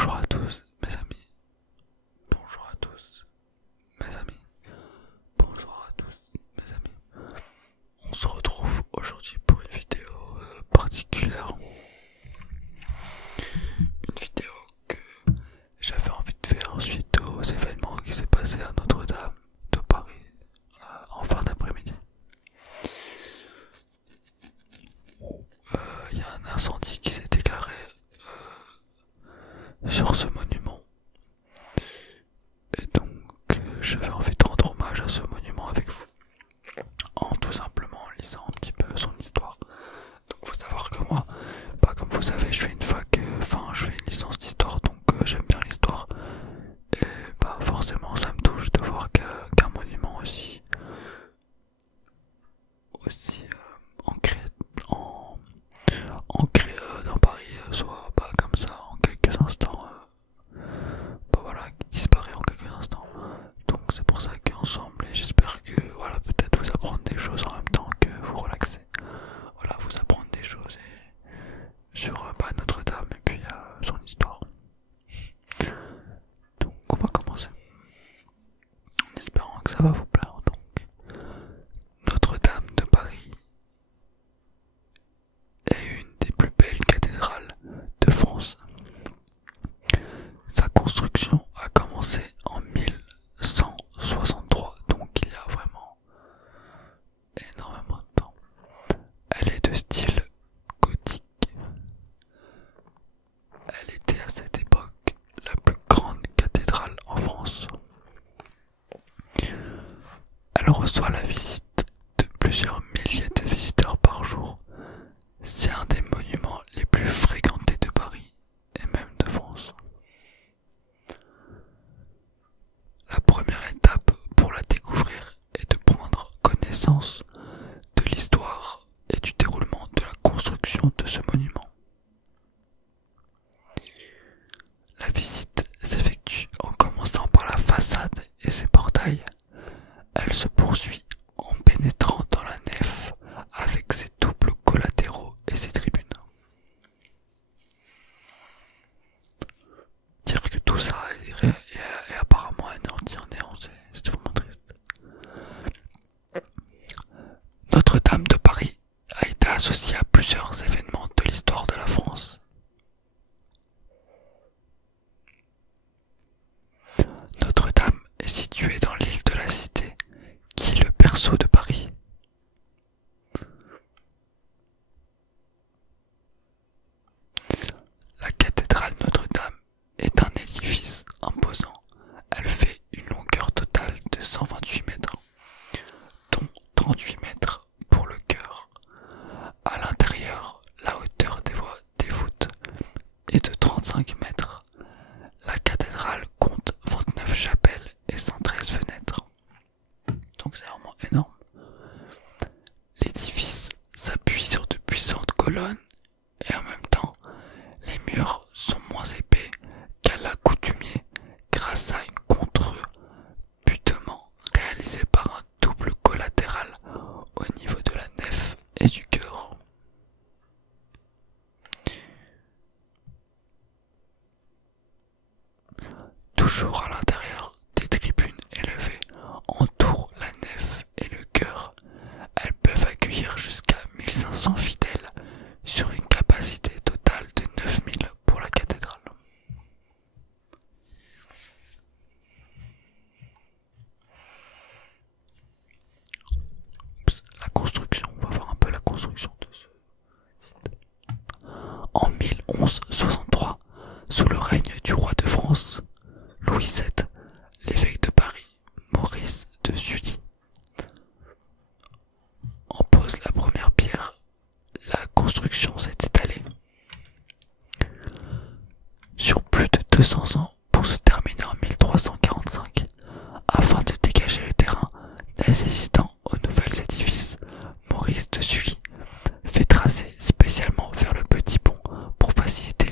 Bonjour à tous, mes amis. Bonjour à tous, mes amis. Bonjour à tous, mes amis. On se retrouve aujourd'hui pour une vidéo particulière. Une vidéo que j'avais envie de faire suite aux événements qui s'est passé à Notre-Dame de Paris en fin d'après-midi. Il y a un incendie qui s'est déclaré sur ce monument. Et donc j'avais envie de rendre hommage à ce monument avec vous, en tout simplement lisant un petit peu son histoire. Donc faut savoir que moi, comme vous savez, je fais une fac, je fais une licence d'histoire, donc j'aime bien l'histoire. Et forcément ça me touche de voir qu'un monument aussi ancré dans Paris soit comme ça en quelques instants, qui disparaît en quelques instants. Donc c'est pour ça qu'ensemble, et j'espère que peut-être vous apprendre des choses en même temps que vous relaxer. Vous apprendre des choses sur Notre-Dame et puis son histoire. Donc on va commencer en espérant que ça va vous plaire. Donc Notre-Dame de Paris est une des plus belles cathédrales de France. Sa construction a commencé en 1163, donc il y a vraiment énormément de temps. Elle est de style gothique. Elle était à cette époque la plus grande cathédrale en France. Elle reçoit la visite de plusieurs milliers de visiteurs par jour. C'est un des monuments les plus fréquentés de Paris et même de France. La première étape pour la découvrir est de prendre connaissance de l'histoire et du déroulement de la construction de ce monument. La visite s'effectue en commençant par la façade et ses portails. Elle se poursuit en pénétrant dans la nef avec ses doubles collatéraux et ses tribunes. Dire que tout ça est apparemment anéanti en néant, c'est vraiment triste. Notre-Dame de Paris a été associée à plusieurs événements de l'histoire de la France. Notre-Dame est située dans l'île de la Cité, qui est le berceau de Paris. La cathédrale Notre-Dame est un édifice imposant. Elle fait une longueur totale de 128 mètres, dont 38 mètres pour le chœur. À l'intérieur, la hauteur des voûtes est de 35 mètres. La cathédrale compte 29 chapelles et 113 fenêtres. Donc c'est vraiment énorme. L'édifice s'appuie sur de puissantes colonnes et en même temps, les murs sont moins épais qu'à l'accoutumée grâce à une contre-butement réalisée par un double collatéral au niveau de la nef et du chœur. Toujours à l'intérieur, des tribunes élevées entourent la nef et le chœur. Elles peuvent accueillir jusqu'à 1500 fidèles sur une capacité totale de 9000 pour la cathédrale. La construction, on va voir un peu la construction de ce site. En 1163, sous le règne du roi de France, Louis VII, l'évêque de Paris, Maurice de Sully, en pose la première pierre. La construction s'est étalée sur plus de 200 ans pour se terminer en 1345. Afin de dégager le terrain nécessitant aux nouveaux édifices, Maurice de Sully fait tracer spécialement vers le petit pont pour faciliter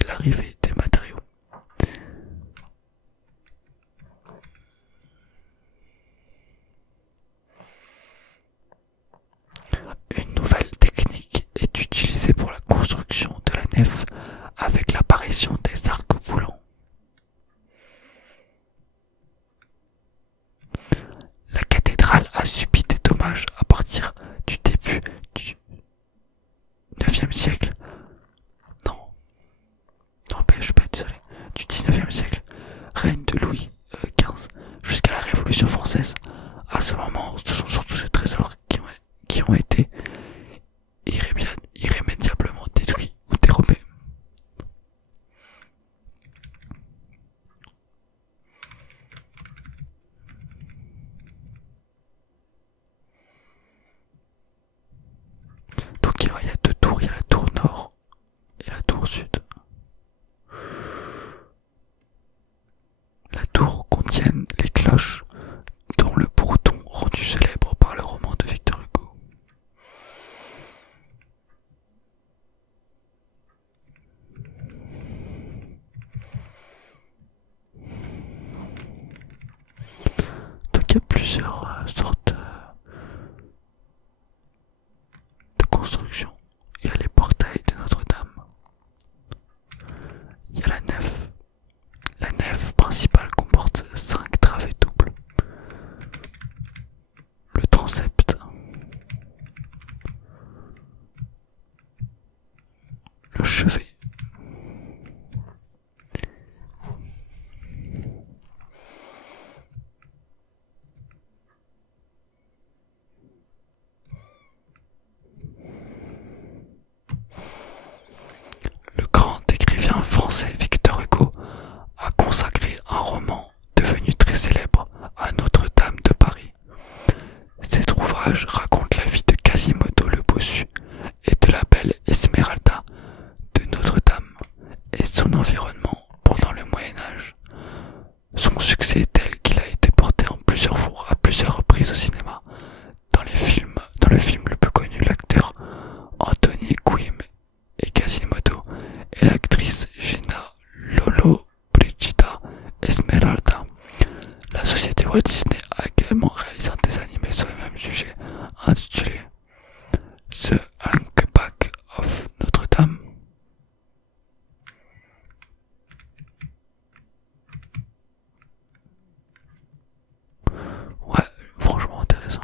Révolution française. À ce moment, ce sont surtout ces trésors qui ont été irrémédiablement détruits ou dérobés. Donc il y a deux tours, il y a la tour nord et la tour sud. La tour contient les cloches dont le bourdon rendu célèbre par le roman de Victor Hugo. Donc il y a plusieurs sortes de constructions. Il y a les portails de Notre-Dame. Il y a la nef. La nef principale comporte 5 travées doubles. Le transept. Le chevet. Le grand écrivain français Victor Hugo a consacré un roman devenu très célèbre à Notre-Dame de Paris. Cet ouvrage raconte la vie de Quasimodo le bossu et de la belle Esmeralda de Notre-Dame et son environnement pendant le Moyen-Âge. Son succès est tel qu'il a été porté à plusieurs reprises au cinéma. Dans le film le plus connu, l'acteur Anthony Quinn et Quasimodo et l'actrice Gina Lollobrigida Esmeralda. La société Walt Disney a également réalisé un dessin animé sur le même sujet intitulé The Hunchback of Notre-Dame. Ouais, franchement intéressant.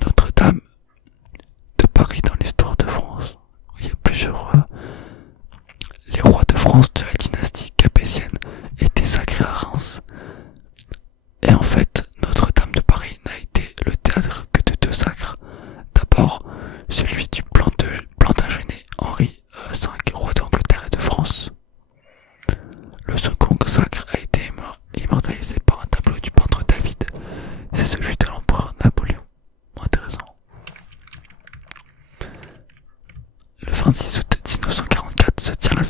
Notre-Dame de Paris dans l'histoire de France. Il y a plusieurs... les rois de France de la dynastie capétienne étaient sacrés à Reims. Et en fait, Notre-Dame de Paris n'a été le théâtre que de deux sacres. D'abord, celui du Plantagenet Henri V, roi d'Angleterre et de France. Le second sacre a été immortalisé par un tableau du peintre David. C'est celui de l'empereur Napoléon. Intéressant. Le 26 août 1944 se tient la